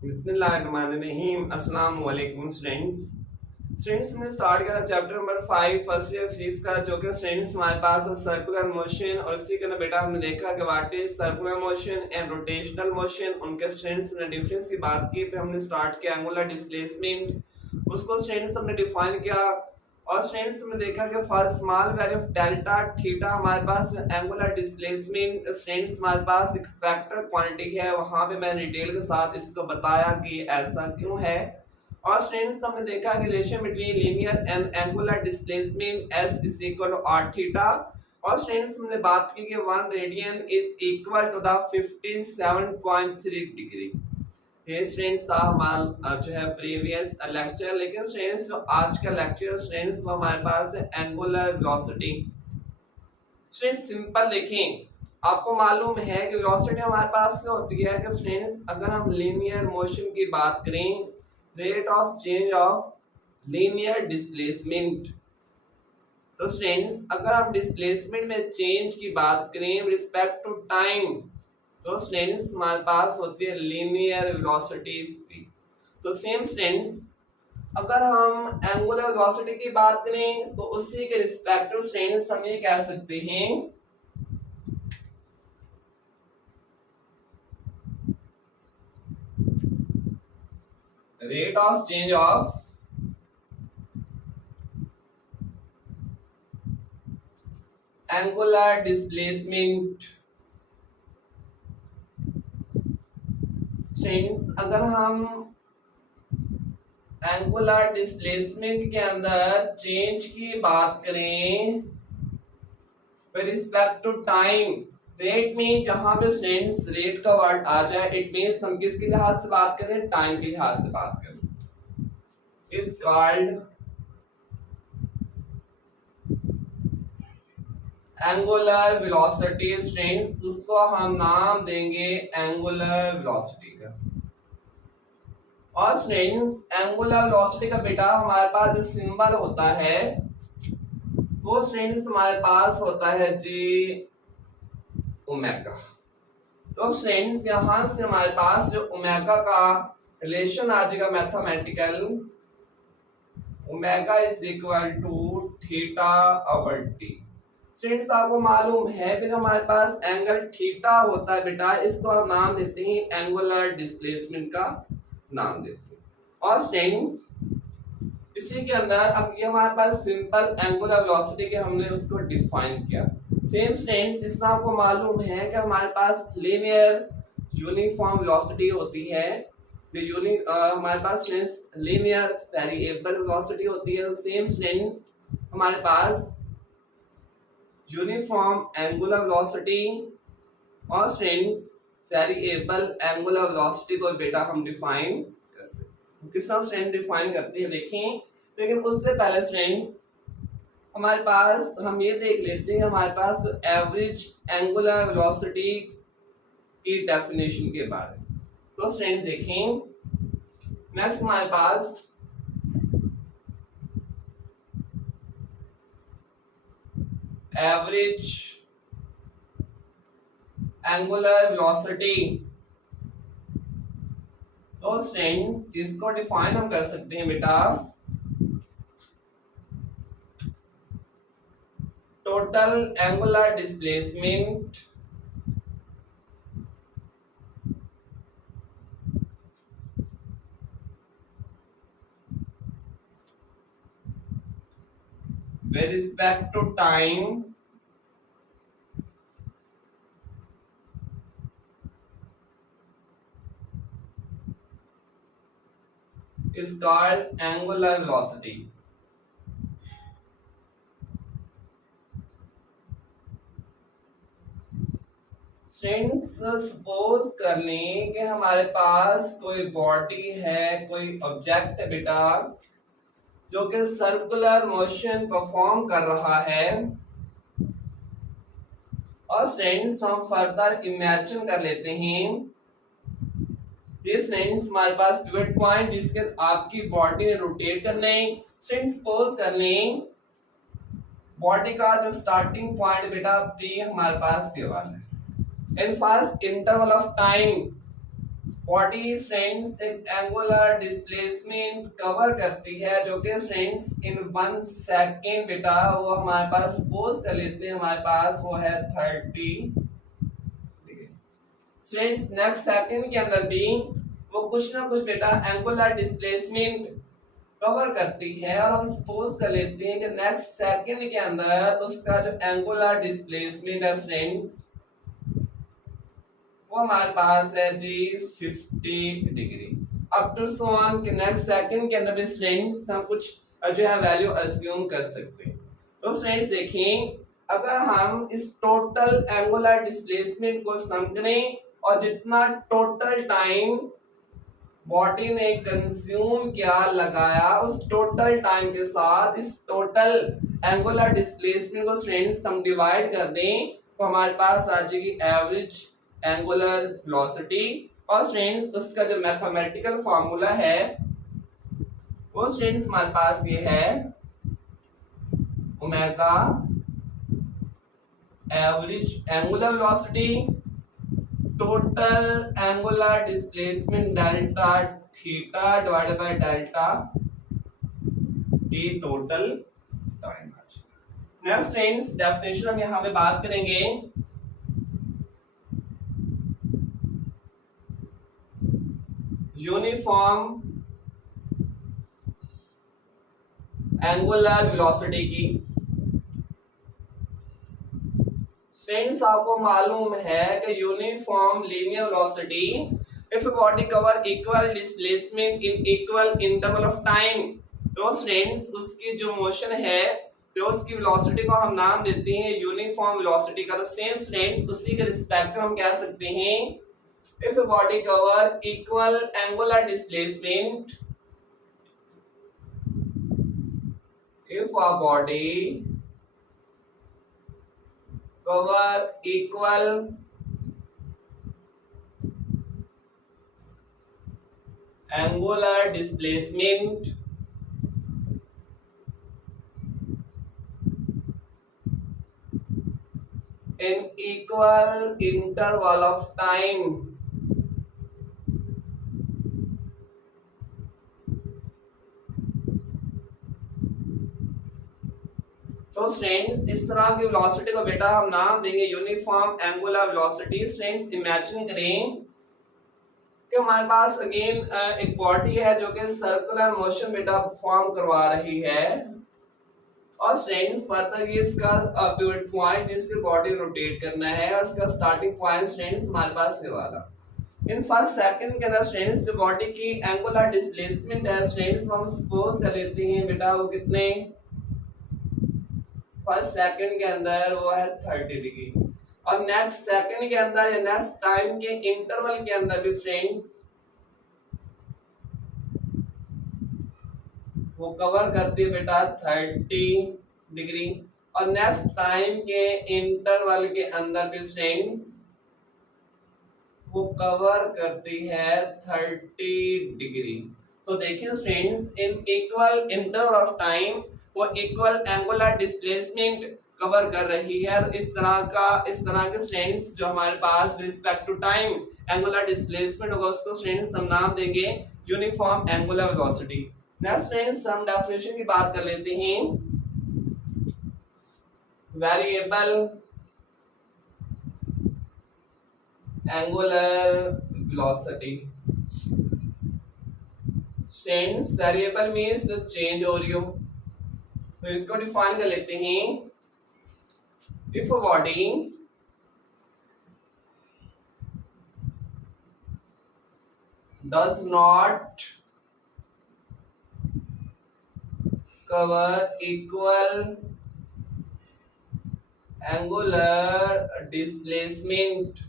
बिस्मिल्लाहिर्रहमानिर्रहीम। अस्सलाम वालेकुम स्टूडेंट्स ने स्टार्ट करा chapter number 5 first year physics का, जो कि स्टूडेंट्स हमारे पास है सर्कुलर मोशन। और इसी के अंदर बेटा हमने देखा कि what is circular motion and rotational motion. उनके स्टूडेंट्स ने डिफरेंस की बात की, फिर हमने स्टार्ट किया एंगुलर डिस्प्लेसमेंट, उसको स्टूडेंट्स हमने डिफाइन किया। और स्टूडेंट्स हमने देखा कि first small value of delta theta हमारे पास एंगुलर डिस्प्लेसमेंट स्टूडेंट्स हमारे पास एक फैक्टर क्वांटिटी है, वहां पे मैंने डिटेल के साथ इसको बताया कि ऐसा क्यों है। और स्टूडेंट्स हमने देखा कि relation between linear and angular displacement s is equal to r theta. और स्टूडेंट्स हमने बात की कि 1 radian is equal to the 57.3 degree. ये स्टूडेंट्स था हमारा जो है प्रीवियस लेक्चर। लेकिन स्टूडेंट्स जो आज का लेक्चर स्टूडेंट्स वो हमारे पास है एंगुलर वेलोसिटी। स्टूडेंट्स सिंपल देखें, आपको मालूम है कि वेलोसिटी हमारे पास क्या होती है कि स्टूडेंट्स अगर हम लीनियर मोशन की बात करें, rate of change of linear displacement, तो स्टूडेंट्स अगर हम डिस्प्लेसमेंट में चेंज की बात करें रिस्पेक्ट टू टाइम, तो स्टूडेंट्स हमारे पास होती है लीनियर वेलोसिटी। तो सेम स्टूडेंट्स अगर हम एंगुलर वेलोसिटी की बात करें तो उसी के रिस्पेक्टिव स्टूडेंट्स हम ये कह सकते हैं rate of change of angular displacement. Students अगर हम एंगुलर डिस्प्लेसमेंट के अंदर चेंज की बात करें with respect to time, rate में जहां पे स्टूडेंट्स रेट का वर्ड आ जाए इट मींस हम किसके लिहाज से बात करें, टाइम के लिहाज से बात करें, is called angular velocity. Students उसको हम नाम देंगे एंगुलर वेलोसिटी का। और स्टूडेंट्स एंगुलर वेलोसिटी का बेटा हमारे पास जो सिंबल होता है वो स्टूडेंट्स हमारे पास होता है जी ओमेगा। तो स्टूडेंट्स यहां से हमारे पास जो ओमेगा का रिलेशन आ जाएगा mathematical, omega is equal to theta over T. Students आपको मालूम है कि हमारे पास एंगल थीटा होता है बेटा, इसको हम नाम देते हैं एंगुलर डिस्प्लेसमेंट का नाम देते हैं। और स्टूडेंट्स इसी के अंदर अब ये हमारे पास सिंपल एंगुलर वेलोसिटी के हमने उसको डिफाइन किया। सेम स्टूडेंट्स जिसमें आपको मालूम है कि हमारे पास लीनियर यूनिफॉर्म वेलोसिटी होती है, हमारे पास स्टूडेंट्स लीनियर वेरिएबल वेलोसिटी होती है। सेम स्टूडेंट्स हमारे पास यूनिफॉर्म एंगुलर वेलोसिटी और स्टूडेंट्स वेरिएबल एंगुलर वेलोसिटी को बेटा हम डिफाइन कर सकते हैं। किस तरह स्टूडेंट डिफाइन करते हैं देखें। लेकिन उससे पहले स्टूडेंट्स हमारे पास हम ये देख लेते हैं हमारे पास एवरेज एंगुलर वेलोसिटी की डेफिनेशन के बारे में। तो स्टूडेंट्स देखें, नेक्स्ट हमारे पास एवरेज एंगुलर वेलोसिटी। तो स्टूडेंट्स इसको डिफाइन हम कर सकते हैं बेटा total angular displacement with respect to time is called angular velocity। Students suppose कर लें कि हमारे पास कोई बॉडी है, कोई ऑब्जेक्ट है बेटा जो कि सर्कुलर मोशन परफॉर्म कर रहा है। और स्टूडेंट्स हम फर्दर इमेजिन कर लेते हैं ये स्टूडेंट्स हमारे पास पिवट पॉइंट जिसके आपकी बॉडी ने रोटेट करना है। स्टूडेंट्स सपोज कर लें बॉडी का जो स्टार्टिंग पॉइंट बेटा P हमारे पास ये वाला है। In first interval of time body strength एक एंगुलर डिस्प्लेसमेंट कवर करती है जो कि स्ट्रेंथ इन 1 सेकेंड बेटा वो हमारे पास सपोज कर लेते हैं हमारे पास वो है 30 स्ट्रेंथ नेक्स्ट सेकेंड के अंदर भी वो कुछ ना कुछ बेटा एंगुलर डिस्प्लेसमेंट कवर करती है और हम सपोज कर लेते हैं कि नेक्स्ट सेकेंड के अंदर उसका जो एंगुलर डिस्प्लेसमेंट है स्ट्रेंथ वो हमारे पास है जी 50 degree up to so on के नेक्स्ट सेकंड के अंदर भी स्ट्रेंथ हम कुछ जो है वैल्यू अज्यूम कर सकते हैं। तो स्ट्रेंथ देखें, अगर हम इस टोटल एंगुलर डिस्प्लेसमेंट को समझें और जितना टोटल टाइम बॉडी ने कंज्यूम किया लगाया उस टोटल टाइम के साथ इस टोटल एंगुलर डिस्प्लेसमेंट को स्ट्रेंथ हम डिवाइड कर दें तो हमारे पास आ जाएगी एवरेज एंगुलर वेलोसिटी और स्ट्रेंथ उसका जो मैथमेटिकल फॉर्मूला है वो स्ट्रेंथ हमारे पास ये है omega average angular velocity total angular displacement delta theta divided by delta T total time. Next friends definition हम यहाँ पे बात करेंगे यूनिफॉर्म एंगुलर वेलोसिटी की। फ्रेंड्स आपको मालूम है कि uniform linear velocity if body cover equal displacement in equal interval of time तो फ्रेंड्स उसकी जो मोशन है तो उसकी वेलोसिटी को हम नाम देते हैं यूनिफॉर्म वेलोसिटी का। तो सेम फ्रेंड्स उसी के रिस्पेक्ट में हम कह सकते हैं if a body cover equal angular displacement if a body cover equal angular displacement in equal interval of time तो फ्रेंड्स इस तरह की वेलोसिटी को बेटा हम नाम देंगे uniform angular velocity. Friends imagine करें कि हमारे पास अगेन एक बॉडी है जो कि सर्कुलर मोशन बेटा परफॉर्म करवा रही है और फ्रेंड्स फर्दर ये इसका पिवट पॉइंट इसकी बॉडी रोटेट करना है और इसका स्टार्टिंग पॉइंट फ्रेंड्स हमारे पास ये वाला इन फर्स्ट सेकंड के अंदर फ्रेंड्स जो बॉडी की एंगुलर डिस्प्लेसमेंट है फ्रेंड्स हम सपोज कर लेते हैं बेटा वो कितने फर्स्ट सेकंड के अंदर वो है 30 डिग्री और नेक्स्ट सेकंड के अंदर या नेक्स्ट टाइम के इंटरवल के अंदर भी फ्रेंड्स वो कवर करती है बेटा 30 डिग्री और नेक्स्ट टाइम के इंटरवल के अंदर भी फ्रेंड्स वो कवर करती है 30 डिग्री। तो देखिए friends in equal interval of time वो इक्वल एंगुलर डिस्प्लेसमेंट कवर कर रही है। इस तरह के फ्रेंड्स जो हमारे पास respect to time angular displacement होगा उसको फ्रेंड्स हम नाम देंगे uniform angular velocity. Next friends हम डेफिनेशन की बात कर लेते हैं variable angular velocity. Friends variable means change हो रही हो तो इसको डिफाइन कर लेते हैं if a body does not cover equal angular displacement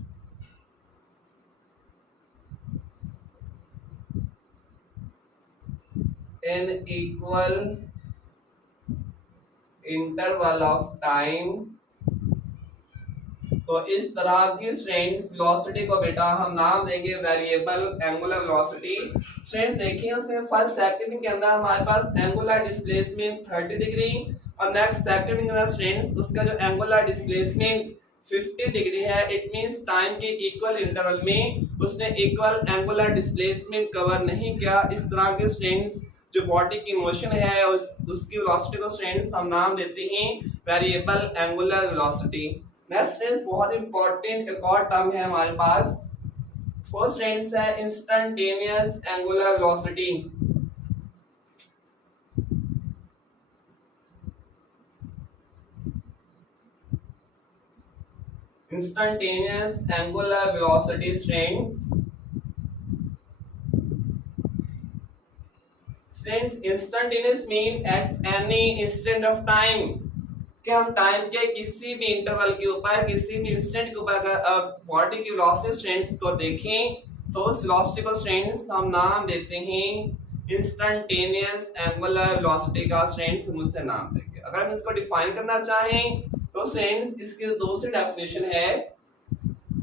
in equal interval of time तो इस तरह की फ्रेंड्स वेलोसिटी को बेटा हम नाम देंगे वेरिएबल एंगुलर वेलोसिटी। फ्रेंड्स देखिए उसमें फर्स्ट सेकंड के अंदर हमारे पास एंगुलर डिस्प्लेसमेंट 30 डिग्री और नेक्स्ट सेकंड के अंदर फ्रेंड्स उसका जो एंगुलर डिस्प्लेसमेंट 50 डिग्री है, इट मींस टाइम के इक्वल इंटरवल में उसने इक्वल एंगुलर डिस्प्लेसमेंट कवर नहीं किया। इस तरह के स्ट्रेंस जो बॉडी की मोशन है उसकी वेलोसिटी को स्ट्रेंस हम नाम देते हैं variable angular velocity. Next strains बहुत इंपॉर्टेंट एक और टर्म है हमारे पास, वो स्ट्रेंस है instantaneous angular velocity. Instantaneous angular velocity strains instantaneous mean at any instant of time कि हम टाइम के किसी भी इंटरवल के ऊपर किसी भी इंस्टेंट के ऊपर अगर बॉडी की वेलोसिटी स्ट्रेंस को देखें तो उस वेलोसिटी को स्ट्रेंस हम नाम देते हैं इंस्टेंटेनियस एंगुलर वेलोसिटी का स्ट्रेंस मुझसे नाम देंगे। अगर हम इसको डिफाइन करना चाहें तो स्ट्रेंस इसकी दूसरी डेफिनेशन है,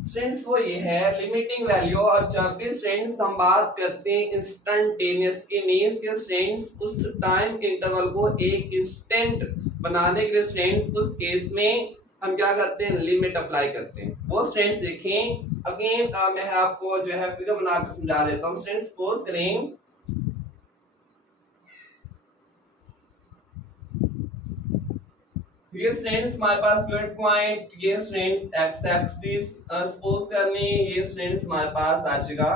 स्ट्रेंस वो ये है लिमिटिंग वैल्यू। और जब भी स्ट्रेंस हम बात करते हैं इंस्टेंटेनियस के मींस के स्ट्रेंस उस टाइम इंटरवल को एक इंस्टेंट बनाने के लिए स्ट्रेंस उस केस में हम क्या करते हैं लिमिट अप्लाई करते हैं। वो स्ट्रेंस देखें अगेन मैं आपको जो है फिगर बनाकर समझा देता हूँ। स्ट्रेंस सपोज करें ये स्ट्रेंस हमारे पास फ्लूइड पॉइंट, ये स्ट्रेंस एक्स एक्सिस सपोज करनी, ये स्ट्रेंस हमारे पास आ जाएगा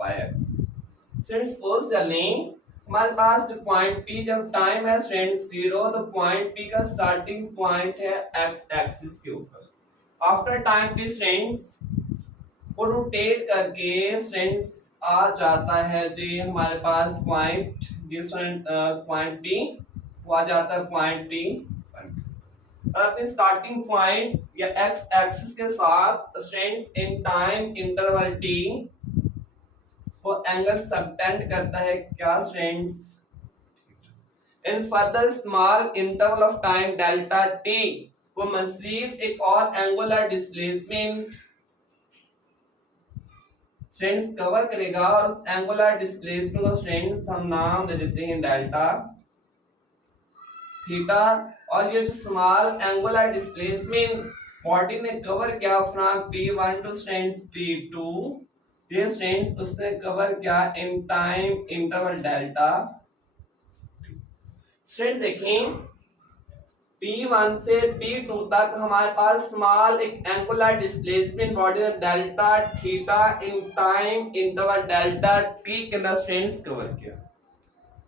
y एक्सिस। स्ट्रेंस सपोज कर लें हमारे पास जो पॉइंट P जब टाइम है स्ट्रेंस 0 तो पॉइंट P का स्टार्टिंग पॉइंट है एक्स एक्सिस के ऊपर। आफ्टर टाइम P स्ट्रेंस को रोटेट करके स्ट्रेंस आ जाता है जी हमारे पास पॉइंट डिफरेंट पॉइंट डी वो आ जाता है पॉइंट डी। और अपने स्टार्टिंग पॉइंट या एक्स एक्सिस के साथ स्ट्रेंस इन टाइम इंटरवल टी वो एंगल सबटेंड करता है क्या strains in further small interval of time delta T वो मजीद एक और एंगुलर डिस्प्लेसमेंट स्ट्रेंस कवर करेगा और उस एंगुलर डिस्प्लेसमेंट को स्ट्रेंस हम नाम दे देते हैं डेल्टा थीटा। और ये जो स्मॉल एंगुलर डिस्प्लेसमेंट बॉडी ने कवर किया from P1 to students P2, ये स्ट्रेंस उसने कवर किया in time interval delta. Students देखें P1 से P2 तक हमारे पास स्मॉल एक angular displacement body delta theta in time interval delta T के अंदर स्ट्रेंस कवर किया।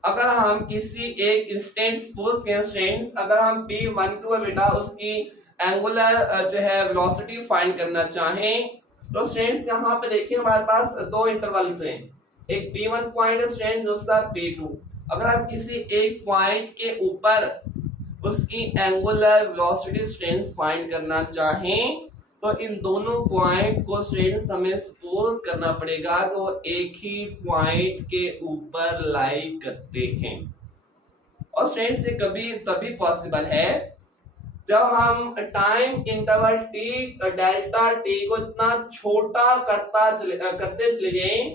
अगर हम किसी एक इंस्टेंट सपोज के स्ट्रेंस अगर हम P1 को बेटा उसकी एंगुलर जो है वेलोसिटी फाइंड करना चाहें तो स्ट्रेंस यहाँ पे देखिए हमारे पास दो इंटरवल्स हैं, एक P1 पॉइंट है स्ट्रेंस दूसरा P2। अगर हम किसी एक पॉइंट के ऊपर उसकी एंगुलर वेलोसिटी स्ट्रेंस फाइंड करना चाहें तो इन दोनों पॉइंट को स्ट्रेंस हमें सपोज करना पड़ेगा कि वो एक ही पॉइंट के ऊपर लाई करते हैं। और स्ट्रेंस से कभी तभी पॉसिबल है जब हम time interval T delta T को इतना छोटा करते चले जाएं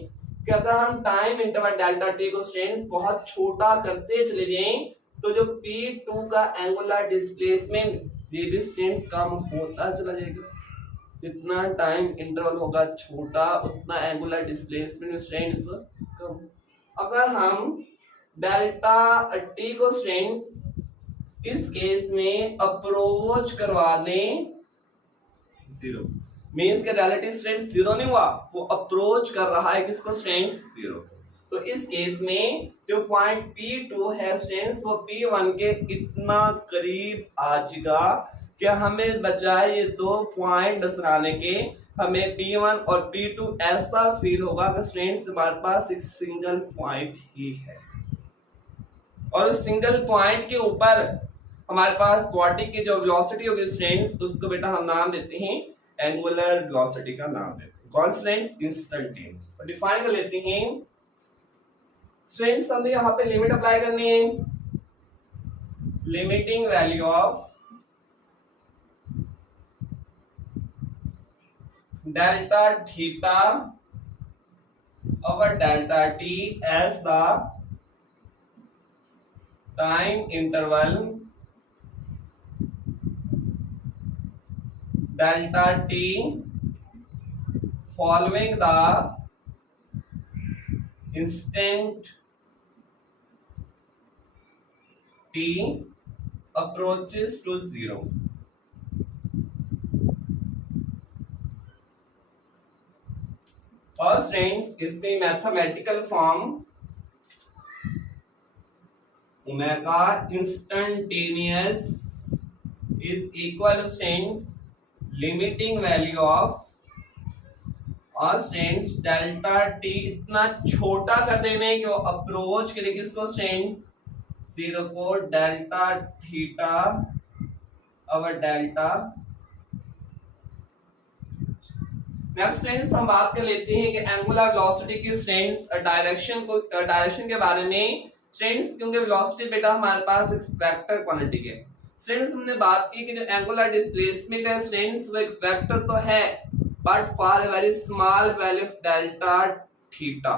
कि अगर हम टाइम इंटरवल डेल्टा टी को स्ट्रेंस बहुत छोटा करते चले जाएं तो जो P2 का एंगुलर डिस्प्लेसमेंट ये भी स्ट्रेंस कम होता चला जाएगा। जितना टाइम इंटरवल होगा छोटा उतना एंगुलर डिस्प्लेसमेंट स्ट्रेंस कम। अगर हम डेल्टा टी को स्ट्रेंस इस केस में अप्रोच करवा दें जीरो मींस के रिलेटिव स्ट्रेंस जीरो नहीं हुआ, वो अप्रोच कर रहा है किसको स्ट्रेंस जीरो। तो इस केस में जो पॉइंट P2 है स्ट्रेंस वो P1 के इतना करीब आ जाएगा कि हमें बजाय ये दो पॉइंट नजर आने के हमें P1 और P2 ऐसा फील होगा कि स्ट्रेंस हमारे पास एक सिंगल पॉइंट ही है। और उस सिंगल पॉइंट के ऊपर हमारे पास बॉडी की जो वेलोसिटी होगी स्ट्रेंस उसको बेटा हम नाम देते हैं एंगुलर वेलोसिटी का नाम देते हैं कौन स्ट्रेंस इंस्टेंटेनियस। डिफाइन कर लेते हैं स्ट्रेंस हमने यहाँ पे लिमिट अप्लाई करनी है, limiting value of delta theta over delta t as the time interval delta T following the instant t approaches to 0। और स्टूडेंट्स इसकी mathematical form omega instantaneous is equal to students limiting value of, और students delta T इतना छोटा कर देने कि वो approach करे किसको स्टूडेंट्स 0 को, डेल्टा थीटा और डेल्टा। नेक्स्ट स्टूडेंट्स हम बात कर लेते हैं कि एंगुलर वेलोसिटी की स्टूडेंट्स डायरेक्शन के बारे में स्टूडेंट्स, क्योंकि वेलोसिटी बेटा हमारे पास एक वेक्टर क्वांटिटी है। स्टूडेंट्स हमने बात की कि जो एंगुलर डिस्प्लेसमेंट है स्टूडेंट्स वो एक वेक्टर तो है but for a very small value of delta theta.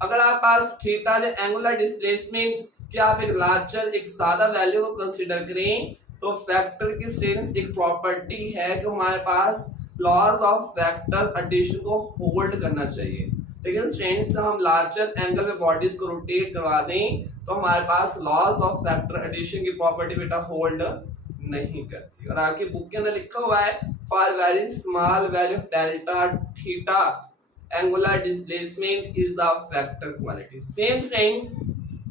अगर आप पास थीटा जो एंगुलर डिस्प्लेसमेंट की आप एक लार्जर एक ज्यादा वैल्यू को कंसीडर करें तो वेक्टर की स्टूडेंट्स एक प्रॉपर्टी है कि हमारे पास लॉज ऑफ वेक्टर एडिशन को होल्ड करना चाहिए। लेकिन स्टूडेंट्स जब हम लार्जर एंगल में बॉडीज को रोटेट करवा दें तो हमारे पास लॉज ऑफ वेक्टर एडिशन की प्रॉपर्टी बेटा होल्ड नहीं करती। और आपकी बुक के अंदर लिखा हुआ है for very small value of delta theta angular displacement is the vector quantity. Same students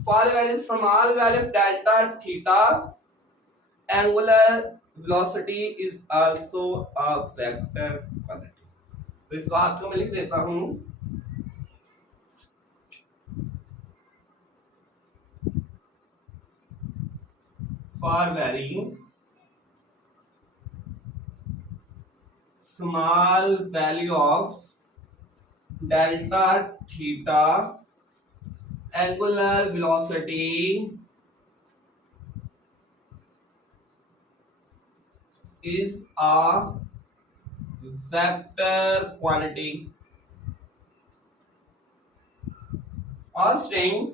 for very small value of delta theta angular velocity is also a vector quantity। तो इस बात को मैं लिख देता हूं for very small value of delta theta angular velocity is a vector quantity। और strength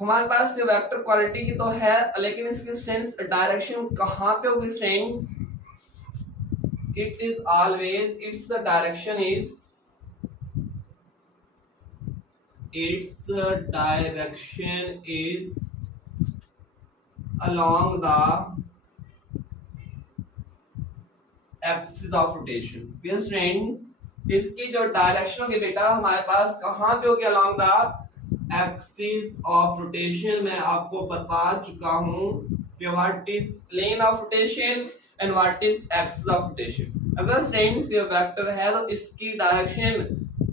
हमारे पास ये वेक्टर क्वालिटी की तो है लेकिन इसकी स्ट्रेंथ डायरेक्शन कहां पे होगी strength, it is always it's the direction is along the axis of rotation. Student इसकी जो डायरेक्शन होगी बेटा हमारे पास कहां पे होगी, along the axis of rotation. मैं आपको बता चुका हूं कि what is plane of rotation and what is axis of rotation. अगर स्टूडेंट्स ये वेक्टर है तो इसकी डायरेक्शन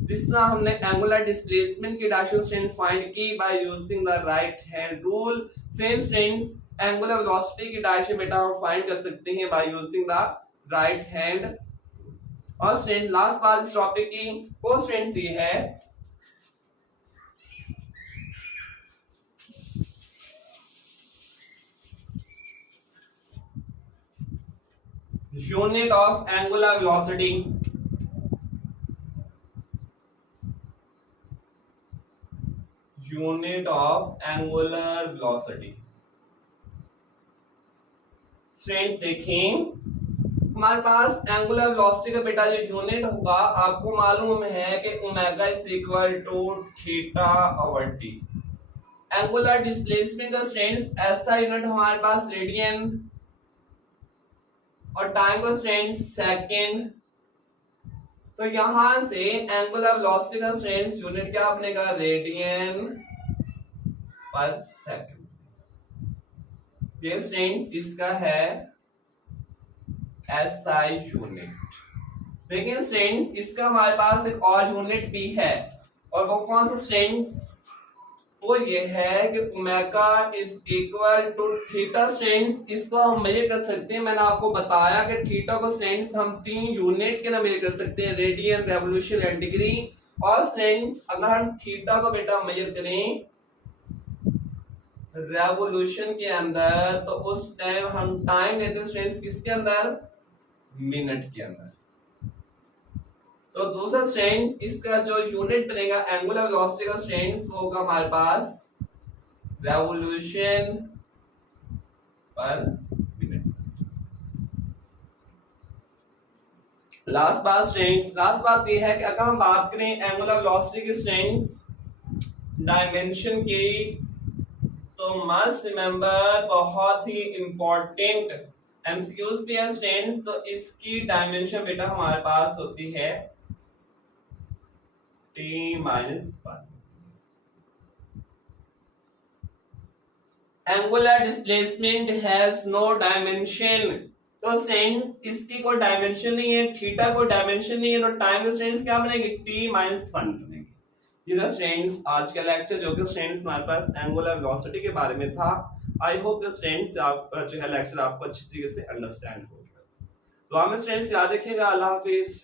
जिस तरह हमने एंगुलर डिस्प्लेसमेंट की डायरेक्शन स्टूडेंट्स फाइंड की by using the right hand rule, same students angular velocity की डायरेक्शन बेटा हम फाइंड कर सकते हैं by using the right hand. और स्टूडेंट लास्ट बात इस टॉपिक की वो स्टूडेंट्स ये है unit of angular velocity. Unit of angular velocity students देखें हमारे पास एंगुलर वेलोसिटी का बेटा जो यूनिट होगा आपको मालूम है कि omega is equal to theta over T. Angular displacement का स्टूडेंट्स ऐसा यूनिट हमारे पास रेडियन और टाइम का स्टूडेंट्स सेकंड। तो यहां से एंगुलर वेलोसिटी का स्टूडेंट्स यूनिट क्या बनेगा, रेडियन पर सेकंड। ये स्टूडेंट्स इसका है एसआई यूनिट। लेकिन स्टूडेंट्स इसका हमारे पास एक और यूनिट भी है और वो कौन सा स्टूडेंट्स, वो ये है कि omega is equal to theta. Students इसको हम मेजर कर सकते हैं, मैंने आपको बताया कि थीटा को स्टूडेंट्स हम 3 यूनिट के अंदर मेजर कर सकते हैं, रेडियन, रेवोल्यूशन एंड डिग्री। और स्टूडेंट्स अगर हम थीटा को बेटा मेजर करें रेवोल्यूशन के अंदर तो उस टाइम हम टाइम लेते हैं स्टूडेंट्स किसके अंदर, मिनट के अंदर। तो दूसरा स्टूडेंट्स इसका जो यूनिट बनेगा एंगुलर वेलोसिटी का स्टूडेंट्स वो होगा हमारे पास रेवोल्यूशन पर मिनट। लास्ट बात ये है कि अगर हम बात करें एंगुलर वेलोसिटी की स्ट्रेंथ डायमेंशन की, तो मस्ट रिमेंबर बहुत ही इंपॉर्टेंट एमसीक्यूज भी है स्टूडेंट। तो इसकी डायमेंशन बेटा हमारे पास होती है t-1। Angular displacement has no dimension. तो स्टूडेंट्स इसकी कोई डायमेंशन नहीं है, थीटा कोई डायमेंशन नहीं है, तो टाइम स्टूडेंट्स क्या बनेगी t-1 बनेगी। ये था स्टूडेंट्स आज का लेक्चर जो कि स्टूडेंट्स हमारे पास एंगुलर वेलोसिटी के बारे में था। आई होप स्टूडेंट्स आप जो है लेक्चर आपको अच्छी तरीके से अंडरस्टैंड हो गया। तो हमें स्टूडेंट्स याद रखिएगा। अल्लाह हाफिज।